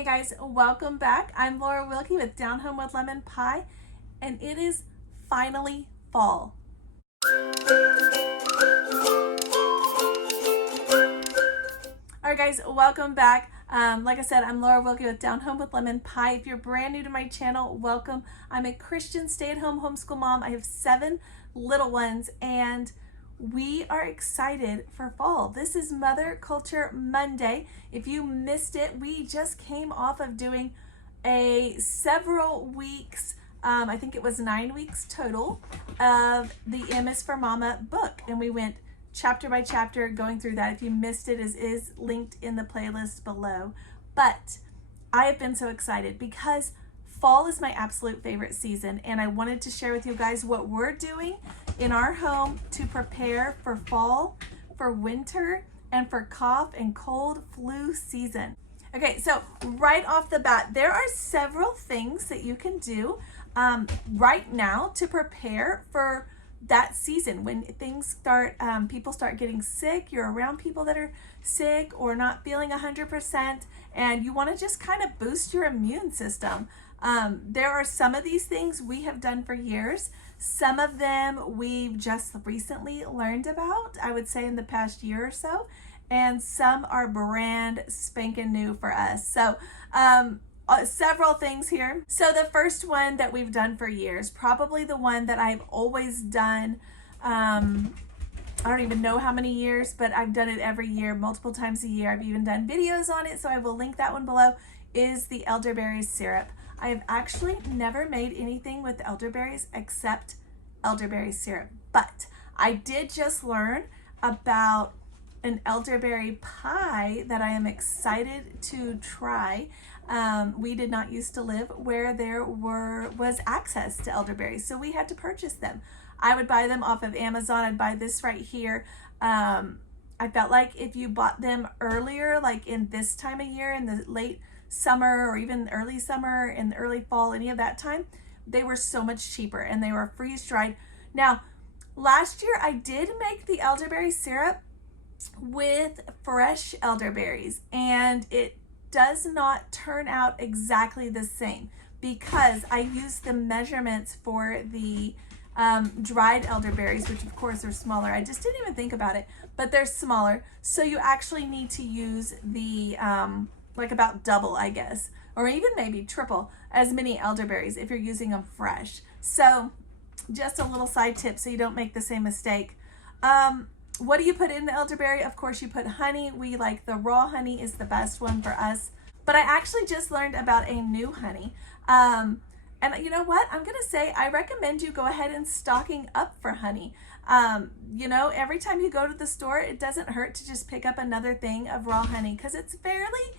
Hey guys, welcome back. I'm Laura Wilkie with Down Home with Lemon Pie, and it is finally fall. All right guys, welcome back. Like I said, I'm Laura Wilkie with Down Home with Lemon Pie. If you're brand new to my channel, welcome. I'm a Christian stay-at-home homeschool mom. I have 7 little ones, and we are excited for fall. This is Mother Culture Monday. If you missed it, we just came off of doing a several weeks, I think it was 9 weeks total, of the M is for Mama book. And we went chapter by chapter going through that. If you missed it, it is linked in the playlist below. But I have been so excited because fall is my absolute favorite season, and I wanted to share with you guys what we're doing in our home to prepare for fall, for winter, and for cough and cold flu season. Okay, so right off the bat, there are several things that you can do right now to prepare for that season when things start, people start getting sick, you're around people that are sick or not feeling 100%, and you want to just kind of boost your immune system. There are some of these things we have done for years. Some of them we've just recently learned about, I would say in the past year or so, and some are brand spanking new for us. So several things here. So the first one that we've done for years, probably the one that I've always done, I don't even know how many years, but I've done it every year, multiple times a year. I've even done videos on it, so I will link that one below, is the elderberry syrup. I have actually never made anything with elderberries except elderberry syrup, but I did just learn about an elderberry pie that I am excited to try. We did not used to live where there was access to elderberries, so we had to purchase them. I would buy them off of Amazon. I'd buy this right here. I felt like if you bought them earlier, like in this time of year, in the late summer or even early summer and early fall, any of that time, they were so much cheaper and they were freeze dried. Now, last year I did make the elderberry syrup with fresh elderberries, and it does not turn out exactly the same because I used the measurements for the dried elderberries, which of course are smaller. I just didn't even think about it, but they're smaller. So you actually need to use the like about double, I guess, or even maybe triple as many elderberries if you're using them fresh. So just a little side tip so you don't make the same mistake. What do you put in the elderberry? Of course you put honey. We like the raw honey is the best one for us, but I actually just learned about a new honey. And you know what? I'm gonna say I recommend you go ahead and stocking up for honey. You know, every time you go to the store, it doesn't hurt to just pick up another thing of raw honey because it's fairly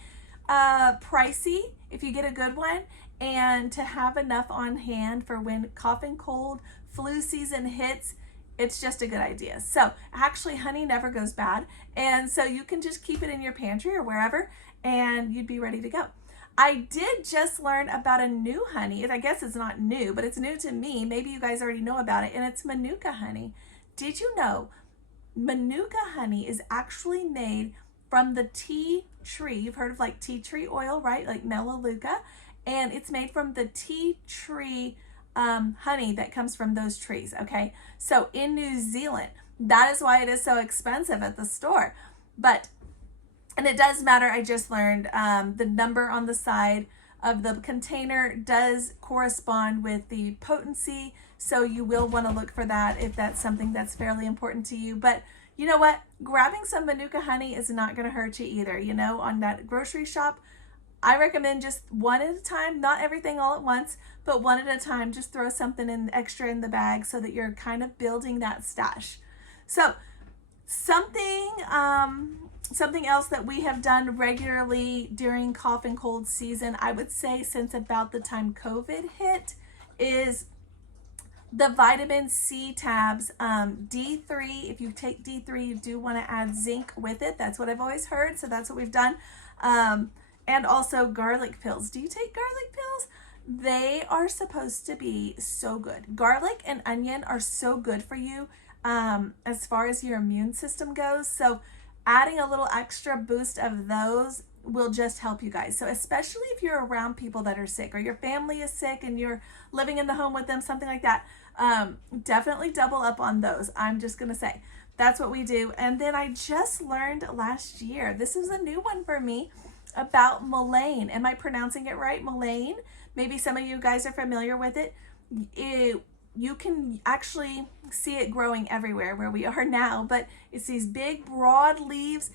pricey if you get a good one, and to have enough on hand for when cough and cold flu season hits, it's just a good idea. So actually honey never goes bad, and so you can just keep it in your pantry or wherever and you'd be ready to go. I did just learn about a new honey. I guess it's not new, but it's new to me. Maybe you guys already know about it, and it's Manuka honey. Did you know Manuka honey is actually made from the tea tree? You've heard of like tea tree oil, right? Like melaleuca, and it's made from the tea tree honey that comes from those trees. Okay, so in New Zealand, that is why it is so expensive at the store. But and it does matter, I just learned the number on the side of the container does correspond with the potency, so you will want to look for that if that's something that's fairly important to you. But you know what? Grabbing some Manuka honey is not going to hurt you either. You know, on that grocery shop, I recommend just one at a time, not everything all at once, but one at a time. Just throw something in extra in the bag so that you're kind of building that stash. So something else that we have done regularly during cough and cold season, I would say since about the time COVID hit, is the vitamin C tabs. D3, if you take D3, you do want to add zinc with it. That's what I've always heard, so that's what we've done. And also garlic pills. Do you take garlic pills? They are supposed to be so good. Garlic and onion are so good for you as far as your immune system goes. So adding a little extra boost of those will just help you guys. So especially if you're around people that are sick or your family is sick and you're living in the home with them, something like that, definitely double up on those. I'm just going to say that's what we do. And then I just learned last year, this is a new one for me, about mullein. Am I pronouncing it right? Mullein. Maybe some of you guys are familiar with it. You can actually see it growing everywhere where we are now, but it's these big broad leaves.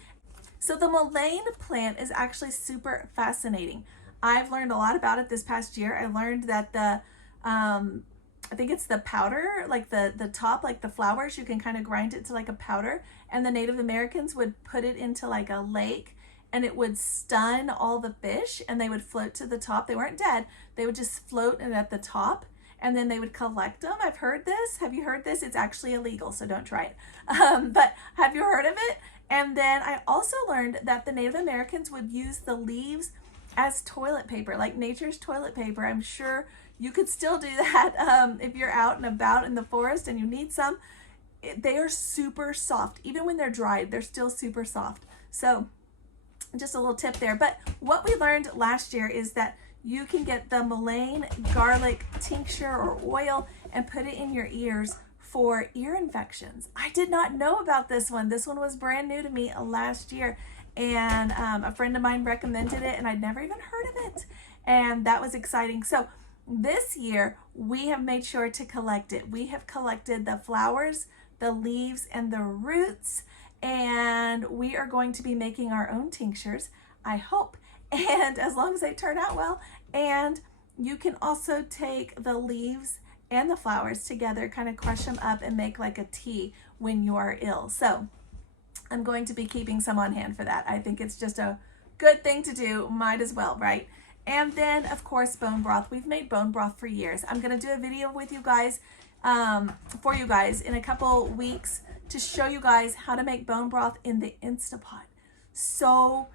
So the mullein plant is actually super fascinating. I've learned a lot about it this past year. I learned that I think it's the powder, like the top, like the flowers, you can kind of grind it to like a powder, and the Native Americans would put it into like a lake and it would stun all the fish and they would float to the top. They weren't dead. They would just float at the top, and then they would collect them. I've heard this. Have you heard this? It's actually illegal, so don't try it. But have you heard of it? And then I also learned that the Native Americans would use the leaves as toilet paper, like nature's toilet paper. I'm sure you could still do that if you're out and about in the forest and you need some. They are super soft. Even when they're dried, they're still super soft. So just a little tip there. But what we learned last year is that you can get the mullein garlic tincture or oil and put it in your ears for ear infections. I did not know about this one. This one was brand new to me last year, and a friend of mine recommended it, and I'd never even heard of it, and that was exciting. So this year we have made sure to collect it. We have collected the flowers, the leaves, and the roots, and we are going to be making our own tinctures, I hope, and as long as they turn out well. And you can also take the leaves and the flowers together, kind of crush them up and make like a tea when you are ill. So I'm going to be keeping some on hand for that. I think it's just a good thing to do. Might as well, right? And then of course, bone broth. We've made bone broth for years. I'm going to do a video with you guys, for you guys in a couple weeks to show you guys how to make bone broth in the Instapot. So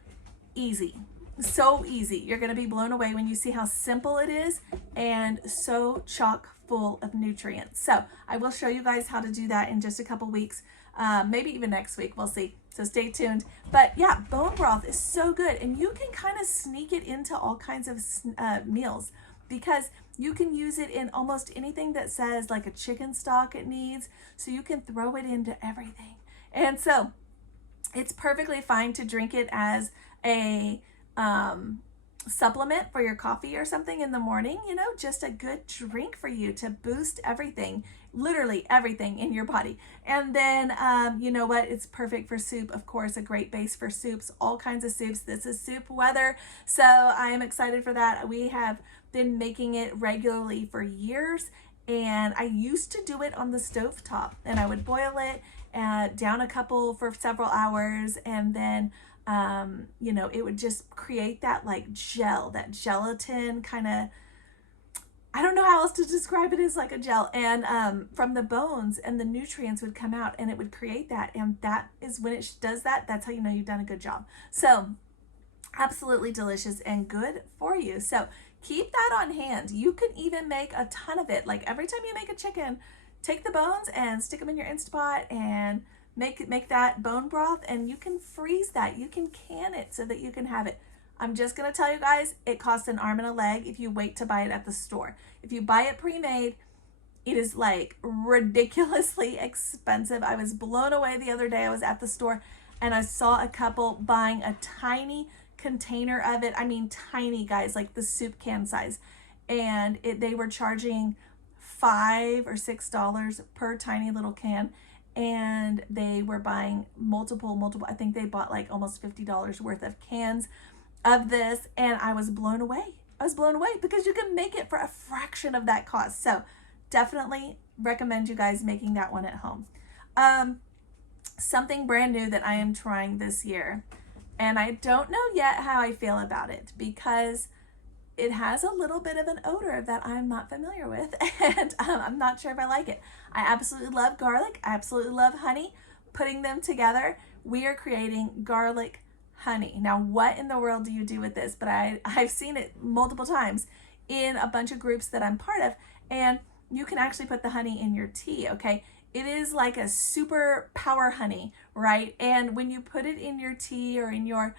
easy. So easy. You're going to be blown away when you see how simple it is and so chock full of nutrients. So I will show you guys how to do that in just a couple weeks, maybe even next week. We'll see. So stay tuned. But yeah, bone broth is so good, and you can kind of sneak it into all kinds of meals, because you can use it in almost anything that says like a chicken stock it needs. So you can throw it into everything. And so it's perfectly fine to drink it as a supplement for your coffee or something in the morning, you know, just a good drink for you to boost everything, literally everything in your body. And then, you know what, it's perfect for soup, of course, a great base for soups, all kinds of soups. This is soup weather, so I am excited for that. We have been making it regularly for years, and I used to do it on the stove top, and I would boil it down a couple for several hours, and then you know, it would just create that like gel, that gelatin kind of, I don't know how else to describe it, as like a gel, and from the bones, and the nutrients would come out and it would create that, and that is when it does that, that's how you know you've done a good job. So absolutely delicious and good for you. So keep that on hand. You can even make a ton of it. Like every time you make a chicken, take the bones and stick them in your Instapot and make that bone broth, and you can freeze that. You can can it so that you can have it. I'm just going to tell you guys, it costs an arm and a leg if you wait to buy it at the store. If you buy it pre-made, it is like ridiculously expensive. I was blown away the other day. I was at the store and I saw a couple buying a tiny container of it. I mean, tiny, guys, like the soup can size. And they were charging $5 or $6 per tiny little can. And they were buying multiple, I think they bought like almost $50 worth of cans of this, and I was blown away. I was blown away because you can make it for a fraction of that cost. So definitely recommend you guys making that one at home. Something brand new that I am trying this year, and I don't know yet how I feel about it because it has a little bit of an odor that I'm not familiar with, and I'm not sure if I like it. I absolutely love garlic. I absolutely love honey. Putting them together, we are creating garlic honey. Now, what in the world do you do with this? But I've seen it multiple times in a bunch of groups that I'm part of, and you can actually put the honey in your tea, okay? It is like a super power honey, right? And when you put it in your tea or in your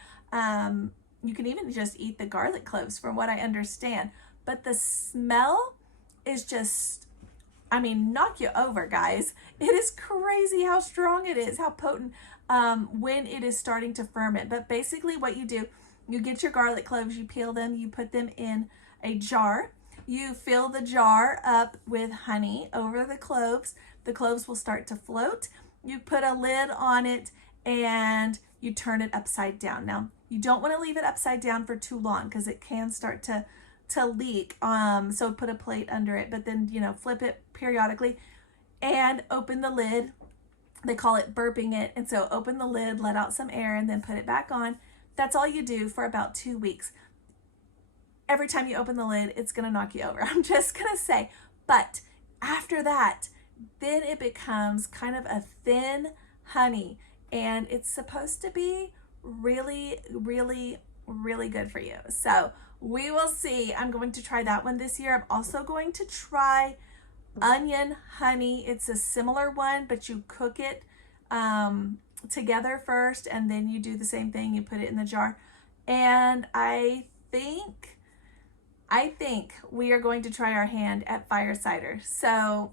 You can even just eat the garlic cloves from what I understand. But the smell is just, I mean, knock you over, guys. It is crazy how strong it is, how potent when it is starting to ferment. But basically what you do, you get your garlic cloves, you peel them, you put them in a jar. You fill the jar up with honey over the cloves. The cloves will start to float. You put a lid on it and you turn it upside down. Now, you don't want to leave it upside down for too long because it can start to leak. So put a plate under it, but then, flip it periodically and open the lid. They call it burping it. And so open the lid, let out some air, and then put it back on. That's all you do for about 2 weeks. Every time you open the lid, it's going to knock you over. I'm just going to say, but after that, then it becomes kind of a thin honey, and it's supposed to be really, really, really good for you. So we will see. I'm going to try that one this year. I'm also going to try onion honey. It's a similar one, but you cook it together first, and then you do the same thing. You put it in the jar. And I think we are going to try our hand at fire cider. So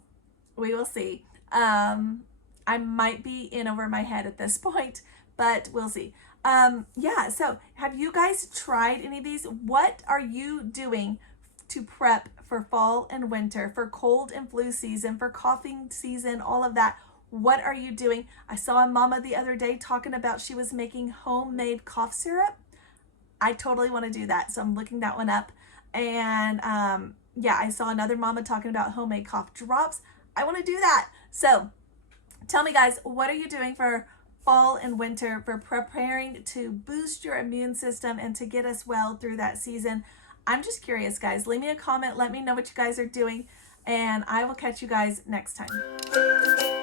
we will see. I might be in over my head at this point, but we'll see. Yeah, so have you guys tried any of these? What are you doing to prep for fall and winter, for cold and flu season, for coughing season, all of that? What are you doing? I saw a mama the other day talking about she was making homemade cough syrup. I totally want to do that, so I'm looking that one up. And yeah, I saw another mama talking about homemade cough drops. I want to do that. So tell me, guys, what are you doing for fall and winter, for preparing to boost your immune system and to get us well through that season? I'm just curious, guys. Leave me a comment. Let me know what you guys are doing, and I will catch you guys next time.